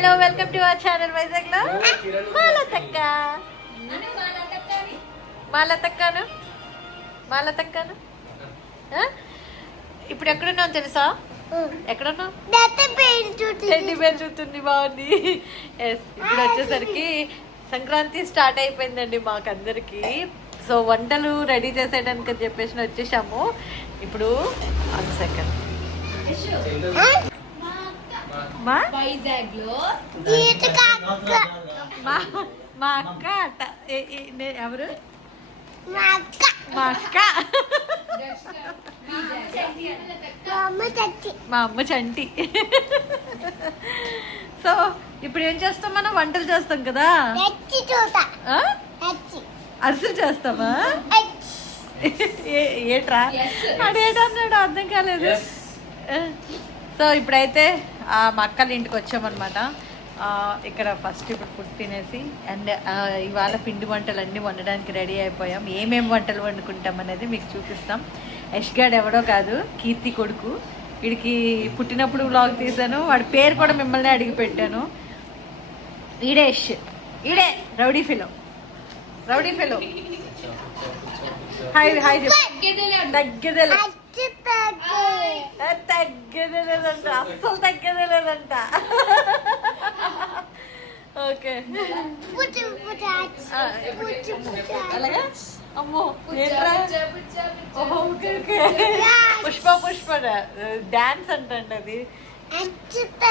Hello welcome to our channel వైజాగ్లో. మాలతక్క. మాలతక్కను? మాలతక్కను? ఇప్పుడు ఎక్కడున్నావు తెలుసా? ఎక్కడున్నావు? టెడ్డి బేర్ చూస్తుంది. బాగుంది. ఎస్ ఇప్పుడు వచ్చేసరికి సంక్రాంతి స్టార్ట్ అయిపోయిందండి మాకందరికి. సో వంటలు రెడీ చేసేయడానికి అని చెప్పేసి వచ్చేసాము. ఇప్పుడు వన్ సెకండ్. మా? వైజాగ్లో మా మా అక్క ఎవరు? మా అక్క. మా అమ్మ చంటి. సో ఇప్పుడు ఏం చేస్తాం మనం? వంటలు చేస్తాం కదా? ఆ? అరిసెలు చేస్తామా ఏ- ఏట్రా? అడేటన్నాడు అర్థం కాలేదు. సో ఇప్పుడైతే మా అక్కల ఇంటికి వచ్చామన్నమాట. ఆ, ఇక్కడ ఫస్ట్ ఇప్పుడు ఫుడ్ తినేసి అండ్ ఇవాళ పిండి వంటలు అన్నీ వండడానికి రెడీ అయిపోయాం. ఏమేం వంటలు వండుకుంటాం అనేది మీకు చూపిస్తాం. యష్ గాడు ఎవడో కాదు కీర్తి కొడుకు. వీడికి పుట్టినప్పుడు వ్లాగ్ తీశాను. వాడి పేరు కూడా మిమ్మల్ని అడిగి పెట్టాను. ఈడే యష్. ఈడే rowdy fellow. Rowdy fellow. Hi hi తగ్గేదేలే. తగ్గేదే లేదంట అస్సలు తగ్గేదే లేదంట ఓకే అలాగా? అమ్మో ఓకే పుష్ప పుష్ప డాన్స్ అంటండి అది.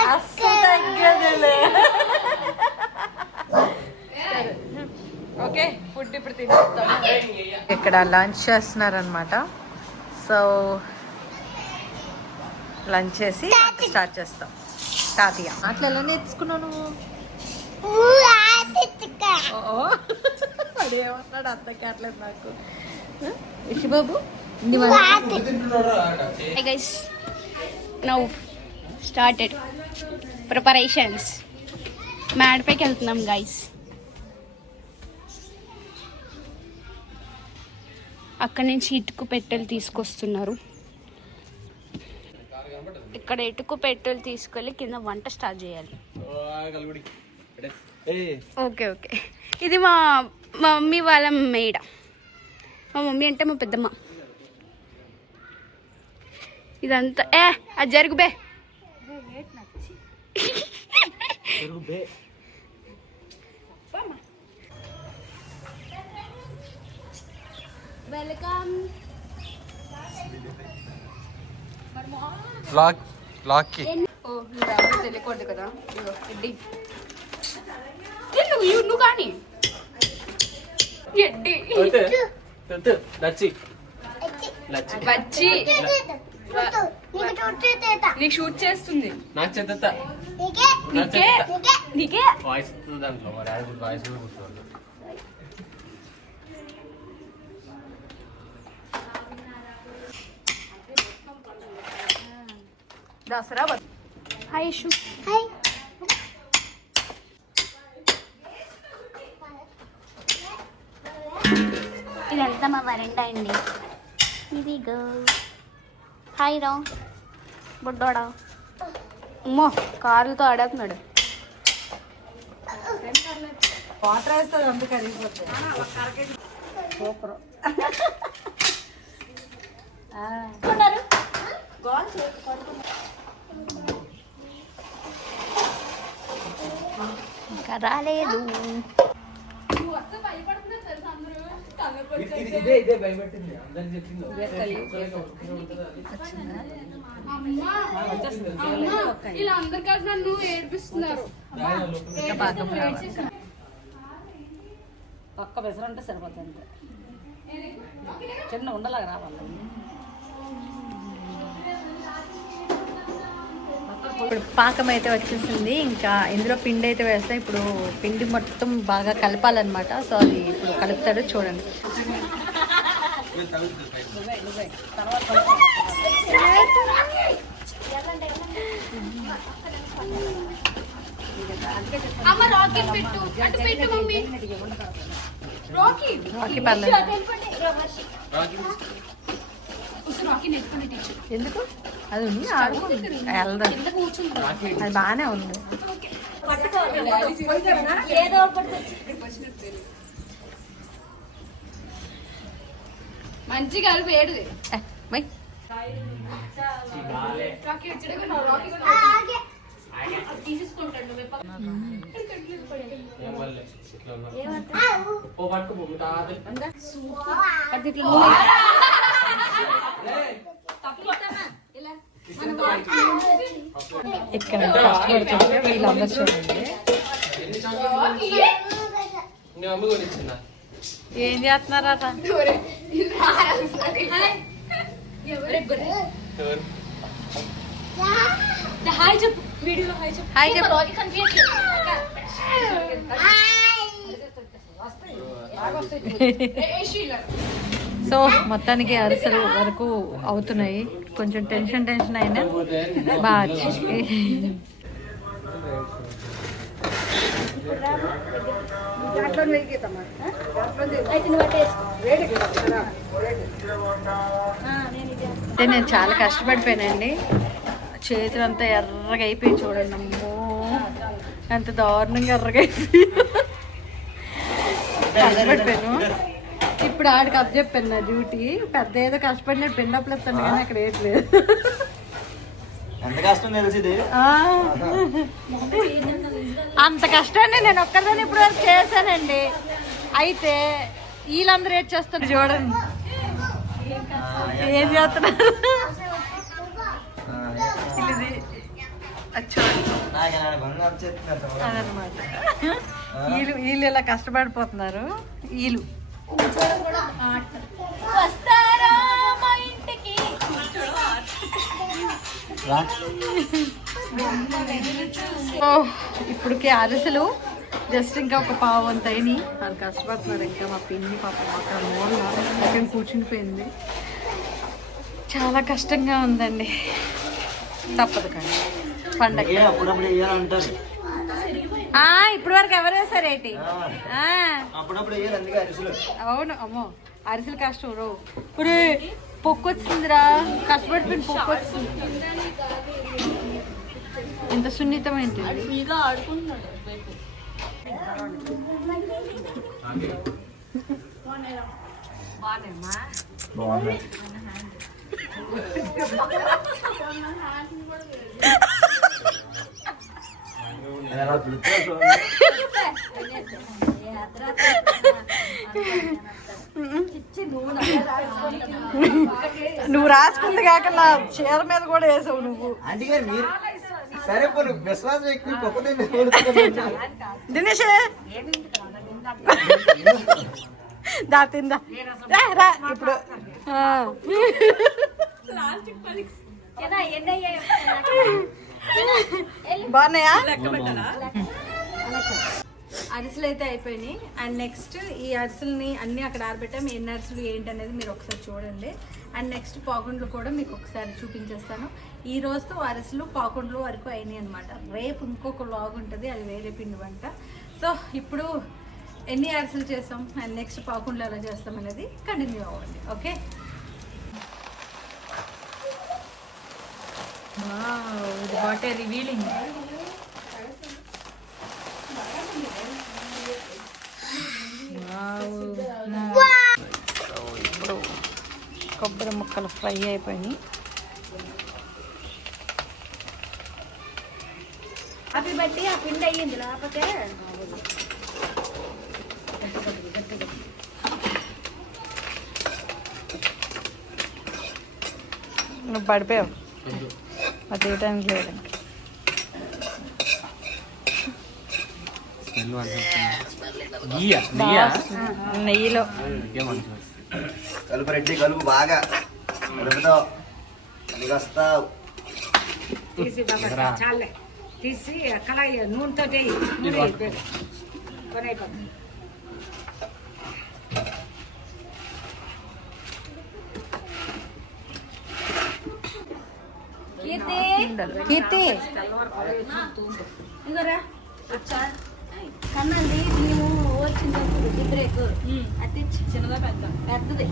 అస్సలు తగ్గేదేలే. ఓకే ఫుడ్ ఇప్పుడు తినేస్తాం ఇక్కడ లంచ్ చేస్తున్నారనమాట సో లంచ్ చేసి స్టార్ట్ చేస్తాం. తాతయ్య. అట్లా ఎలా నేర్చుకున్నావు నువ్వు? ఏమన్నాడు అర్థం కావట్లేదు నాకు. ఇషిబాబు now started. Preparations. మేడపైకి వెళ్తున్నాం గైస్ అక్కడి నుంచి ఇటుకు పెట్టెలు తీసుకొస్తున్నారు. ఇక్కడ ఇటుకు పెట్టెలు తీసుకెళ్ళి కింద వంట స్టార్ట్ చేయాలి. Okay okay. ఇది మా మా మమ్మీ వాళ్ళ మేడ. మా మమ్మీ అంటే మా పెద్దమ్మ. ఇదంతా ఏ అది జరుగు బే వెల్కమ్ లాక్ లాక్కి ఓ నువ్వు ఎవరో తెలియకూడదు కదా. ఇదిగో ఎడ్డి. ఏ, నువ్వు ఇవ్వు, నువ్వు కానీ. ఎడ్డి. లచ్చి లచ్చి నీకు షూట్ చేస్తుంది. నాకు చెత్త నీకే నీకే వాయిస్ దాంట్లో మరి అది వాయిస్ దసరా హాయ్ యశు ఇదంతా మా వరండా అండి. ఇదిగో హాయ్ రా. బుడ్డోడా. అమ్మో కారులతో ఆడేస్తున్నాడు. వాటర్ వేస్తుంది అందుకు సూపర్. ఇంకా రాలేదు. కలిసి నన్ను ఏడిపిస్తున్నారు పక్క పెసరంటే సరిపోతుంది చిన్న ఉండలాగా రావాలి. ఇప్పుడు పాకం అయితే వచ్చేసింది. ఇంకా ఇందులో పిండి అయితే వేస్తాం ఇప్పుడు పిండి మొత్తం బాగా కలపాలన్నమాట. సో అది ఇప్పుడు కలుపుతాడు చూడండి. రాకీ పర్లేదు. ఎందుకు? అది ఉంది. వెళ్దాం. అది బాగానే ఉంది. ఏదో ఒకటి మంచి కలిపి ఏడుది ఏ, బై ఓ పట్టుకో మీ తాత ఇక్కడ కష్టపడుతుంటే వీళ్ళందరూ చూడండి. ఏం చేస్తున్నారట? హాయ్ చెప్పు వీడియోలో హాయ్ చెప్పు. హాయ్ చెప్పు. రాగి కనిపించట్లేదు సో మొత్తానికి అరిసెలు వరకు అవుతున్నాయి. కొంచెం టెన్షన్ టెన్షన్ అయినా బాగా అంటే నేను చాలా కష్టపడిపోయానండి. చేతులు అంతా ఎర్రగా అయిపోయి చూడండి అమ్మో. ఎంత దారుణంగా ఎర్రగా అయిపోయి. కష్టపడిపోయాను. ఇప్పుడు ఆడికి అప్ చెప్పాను నా డ్యూటీ. పెద్ద ఏదో కష్టపడినట్టు పిన్నప్పుడు ఎత్తాను కానీ అక్కడ వేయట్లేదు ఎంత కష్టం తెలిసింది. అంత కష్టాన్ని నేను ఒక్కదాన్ని ఇప్పుడు వరకు చేశానండి. అయితే వీళ్ళందరూ ఏం చేస్తారు చూడండి. ఏం చేస్తున్నారు? ఇది అదనమాట. వీళ్ళు వీళ్ళు ఇలా కష్టపడిపోతున్నారు. వీళ్ళు. వస్తారా మా ఇంటికి? ఓ, ఇప్పటికే అరిసెలు. జస్ట్ ఇంకా ఒక పావు అంత అయినాయి. వాళ్ళు కష్టపడుతున్నారు ఇంకా మా పిన్ని పాప అక్కడ మూల అక్కడ కూర్చునిపోయింది చాలా కష్టంగా ఉందండి. తప్పదు కానీ. పండగ ఇప్పటి వరకు ఎవరు అరిసెలు. అవును అమ్మో అరిసెలు కష్టం రో ఇప్పుడు పొక్కు వచ్చిందిరా కష్టపడిపోయిన పొక్కు వచ్చింది ఎంత సున్నితమైంది చూడండి. నువ్వు రాసుకుంది కాక నా చీర మీద కూడా వేసావు నువ్వు. గారు మీరు సరే పోను విశ్వాసం ఎక్కువ దినేష్! దా తిందా. రా, రా ఇప్పుడు. ఆ. బాగున్నాయా? అరిసెలు అయితే అయిపోయినాయి. అండ్ నెక్స్ట్ ఈ అరిసెల్ని అన్నీ అక్కడ ఆరబెట్టాం. ఎన్ని అరిసెలు ఏంటి అనేది మీరు ఒకసారి చూడండి. అండ్ నెక్స్ట్ పాకుండ్లు కూడా మీకు ఒకసారి చూపించేస్తాను. ఈ రోజుతో అరిసెలు పాకుండ్లు వరకు అయినాయి అనమాట రేపు ఇంకొక లాగ్ ఉంటుంది. అది వేరే పిండి వంట. సో ఇప్పుడు ఎన్ని అరిసెలు చేస్తాం అండ్ నెక్స్ట్ పాకుండ్లు ఎలా చేస్తాం అనేది కంటిన్యూ అవ్వండి. ఓకే ఇది వాట్ ఏ రివీలింగ్ ఇప్పుడు కొబ్బరి ముక్కలు ఫ్రై అయిపోయినాయి. అవి బట్టి ఆ పిండి అయ్యింది లేకపోతే? నువ్వు పడిపోయావు. అది తీయడానికి లేదు నెయ్యిలో. కలుపు రెడ్డి కలుపు బాగా. కలుపుతావు కలిగొస్తావు తీసి చాలే. తీసి కళాయి నూనెతో అయిపోతుంది కీర్తి ఇంకోరా కన్నండి వచ్చినప్పుడు బ్రేక్ అది చిన్నదా పెద్ద? పెద్దది?